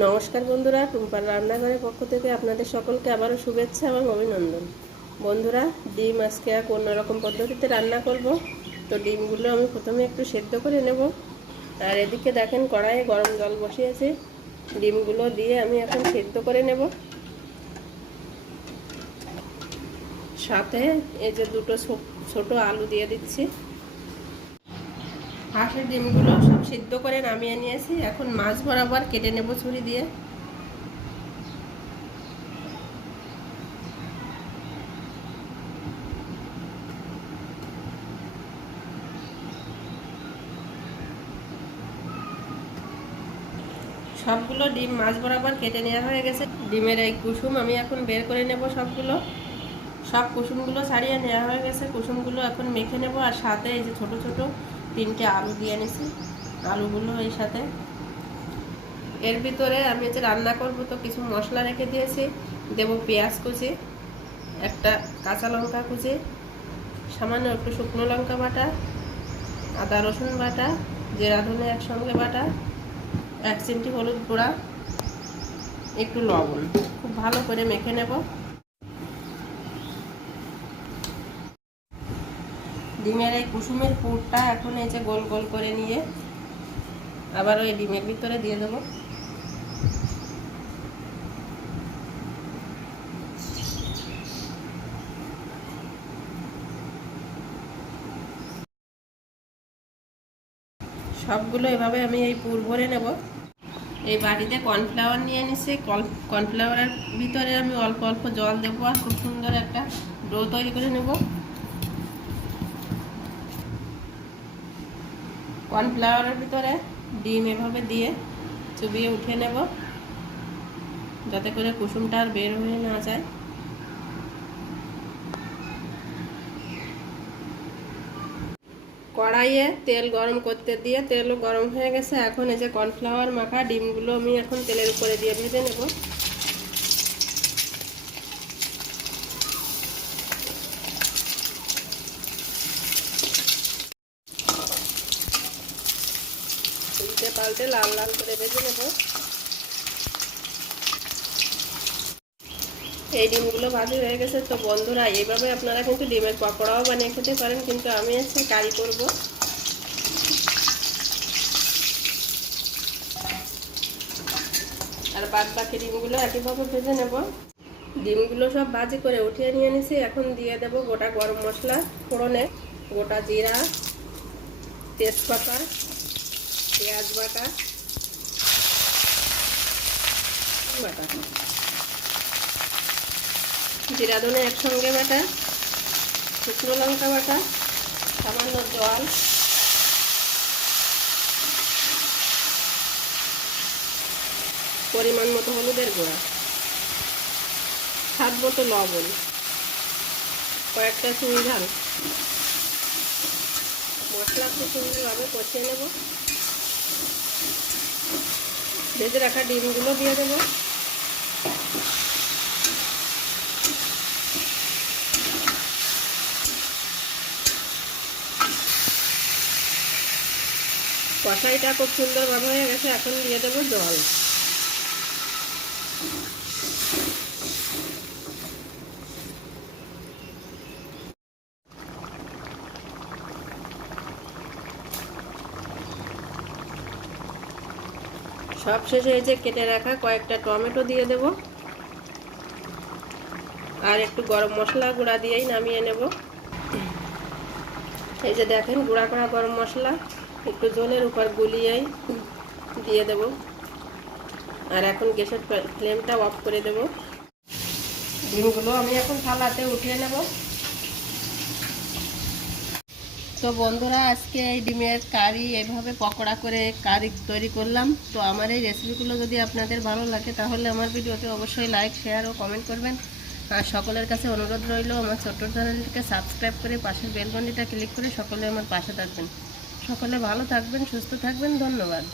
নমস্কার বন্ধুরা, টুম্পার রান্নাঘরের পক্ষ থেকে আপনাদের সকলকে আবারও শুভেচ্ছা এবং অভিনন্দন। বন্ধুরা, ডিম আজকে এক অন্যরকম পদ্ধতিতে রান্না করব। তো ডিমগুলো আমি প্রথমে একটু সেদ্ধ করে নেব। আর এদিকে দেখেন কড়াইয়ে গরম জল বসিয়েছি। ডিমগুলো দিয়ে আমি এখন সেদ্ধ করে নেব। সাথে এই যে দুটো ছোট আলু দিয়ে দিচ্ছি। হাঁসের ডিমগুলো সব সিদ্ধ করে নামিয়ে নিয়েছি। এখন মাছ বরাবর কেটে নেব ছুরি দিয়ে। সবগুলো ডিম মাছ বরাবর কেটে নেওয়া হয়ে গেছে। ডিমের এই কুসুম আমি এখন বের করে নেব সবগুলো। সব কুসুমগুলো ছাড়িয়ে নেওয়া হয়ে গেছে। কুসুমগুলো এখন মেখে নেব। আর সাথে এই যে ছোট ছোট তিনটে আলু দিয়ে নিছি আলুগুলো এর সাথে। এর ভিতরে আমি যে রান্না করব তো কিছু মশলা রেখে দিয়েছি, দেব পেঁয়াজ কুচি, একটা কাঁচা লঙ্কা কুচি, সামান্য একটু শুকনো লঙ্কা বাটা, আদা রসুন বাটা, জিরা ধনে একসঙ্গে বাটা, এক চিমটি হলুদ গুঁড়া, একটু লবণ। খুব ভালো করে মেখে নেব। ডিমের এই কুসুমের পুরটা এখন এই যে গোল গোল করে নিয়ে আবার ওই ডিমের ভিতরে দিয়ে দেবো। সবগুলো এভাবে আমি এই পুর ভরে নেব। এই বাড়িতে কর্নফ্লাওয়ার নিয়ে নিচ্ছি কর্নফ্লাওয়ারের ভিতরে আমি অল্প অল্প জল দেবো আর খুব সুন্দর একটা ডো তৈরি করে নেব। কর্নফ্লাওয়ারের ভিতরে ডিম এভাবে দিয়ে চুবিয়ে উঠে নেব, যাতে করে কুসুমটা আর বের হয়ে না যায়। কড়াইয়ে তেল গরম করতে দিয়ে তেলও গরম হয়ে গেছে। এখন এই যে কর্নফ্লাওয়ার মাখা ডিমগুলো আমি এখন তেলের উপরে দিয়ে ভেজে নেব। পাল্টে লাল লাল করে ভেজে নেব। এই ডিমগুলো ভাজি হয়ে গেছে তো বন্ধুরা, এইভাবে আপনারা কিন্তু ডিমের পকোড়াও বানিয়ে খেতে পারেন, কিন্তু আমি আজকে কারি করব। আর বাদ বাকি ডিমগুলো একইভাবে ভেজে নেব। ডিমগুলো সব ভাজি করে উঠিয়ে নিয়ে নিছি, এখন দিয়ে দেব গোটা গরম মশলা ফোড়নে, গোটা জিরা, তেজপাতা পেঁয়াজ বাটা বাটা জিরা ধনে একসঙ্গে বাটা, শুকনো লঙ্কা বাটা, সামান্য জল। পরিমাণ মতো হলুদের গুঁড়া। স্বাদ মতো লবণ। কয়েকটা চুই ঝাল। মশলা খুব সুন্দরভাবে কষিয়ে নেব। ভেজে রাখা ডিমগুলো দিয়ে দেবো। কষাইটা খুব সুন্দরভাবে হয়ে গেছে এখন দিয়ে দেবো জল। সব শেষে যে কেটে রাখা কয়েকটা টমেটো দিয়ে দেব। আর একটু গরম মশলা গুঁড়া দিয়েই নামিয়ে নেব। এই যে দেখেন, গুঁড়া করা গরম মশলা একটু জলের উপর গুলিয়েই দিয়ে দেব। আর এখন গ্যাসের ফ্লেমটা অফ করে দেব। ডিমগুলো আমি এখন থালাতে উঠিয়ে নেব। তো বন্ধুরা, আজকে এই ডিমের কারি এভাবে পকোড়া করে কারি তৈরি করলাম। তো আমার এই রেসিপিগুলো যদি আপনাদের ভালো লাগে, তাহলে আমার ভিডিওতে অবশ্যই লাইক শেয়ার ও কমেন্ট করবেন। আর সকলের কাছে অনুরোধ রইল, আমার ছোট্ট চ্যানেলটিকে সাবস্ক্রাইব করে পাশের বেলবন্ডিটা ক্লিক করে সকলে আমার পাশে থাকবেন। সকলে ভালো থাকবেন, সুস্থ থাকবেন, ধন্যবাদ।